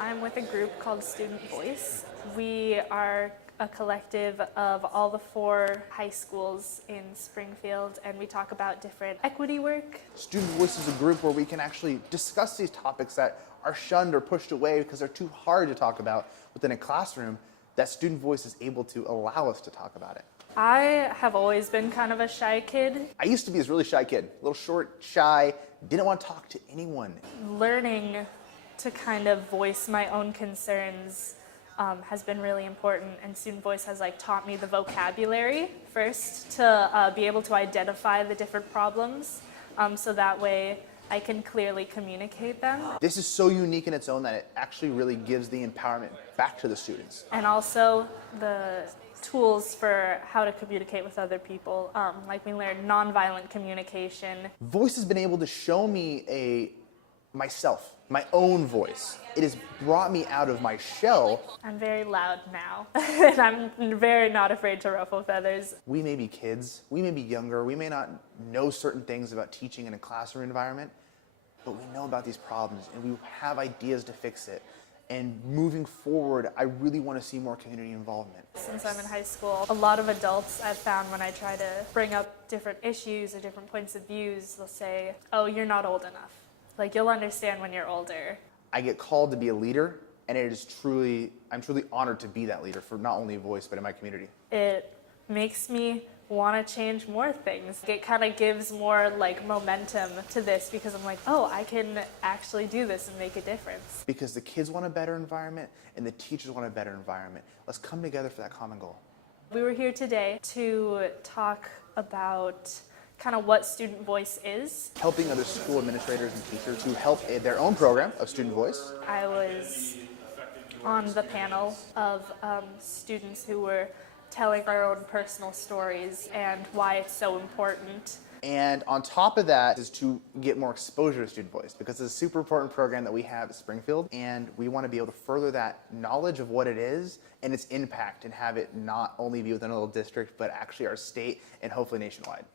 I'm with a group called Student Voice. We are a collective of all the 4 high schools in Springfield, and we talk about different equity work. Student Voice is a group where we can actually discuss these topics that are shunned or pushed away because they're too hard to talk about within a classroom. That Student Voice is able to allow us to talk about it. I have always been kind of a shy kid. I used to be this really shy kid, a little short, shy, didn't want to talk to anyone. Learning to kind of voice my own concerns has been really important, and Student Voice has taught me the vocabulary first to be able to identify the different problems, so that way I can clearly communicate them. This is so unique in its own that it actually really gives the empowerment back to the students. And also the tools for how to communicate with other people. We learned nonviolent communication. Voice has been able to show me myself, my own voice. It has brought me out of my shell. I'm very loud now, and I'm very not afraid to ruffle feathers. We may be kids, we may be younger, we may not know certain things about teaching in a classroom environment, but we know about these problems and we have ideas to fix it. And moving forward, I really want to see more community involvement. Since I'm in high school, a lot of adults I've found when I try to bring up different issues or different points of views, they'll say, "Oh, you're not old enough. You'll understand when you're older." I get called to be a leader, and I'm truly honored to be that leader for not only Voice, but in my community. It makes me want to change more things. It kind of gives more momentum to this because I'm oh, I can actually do this and make a difference. Because the kids want a better environment and the teachers want a better environment. Let's come together for that common goal. We were here today to talk about kind of what Student Voice is. Helping other school administrators and teachers who help their own program of Student Voice. I was on the panel of students who were telling our own personal stories and why it's so important. And on top of that is to get more exposure to Student Voice, because it's a super important program that we have at Springfield, and we want to be able to further that knowledge of what it is and its impact and have it not only be within a little district, but actually our state and hopefully nationwide.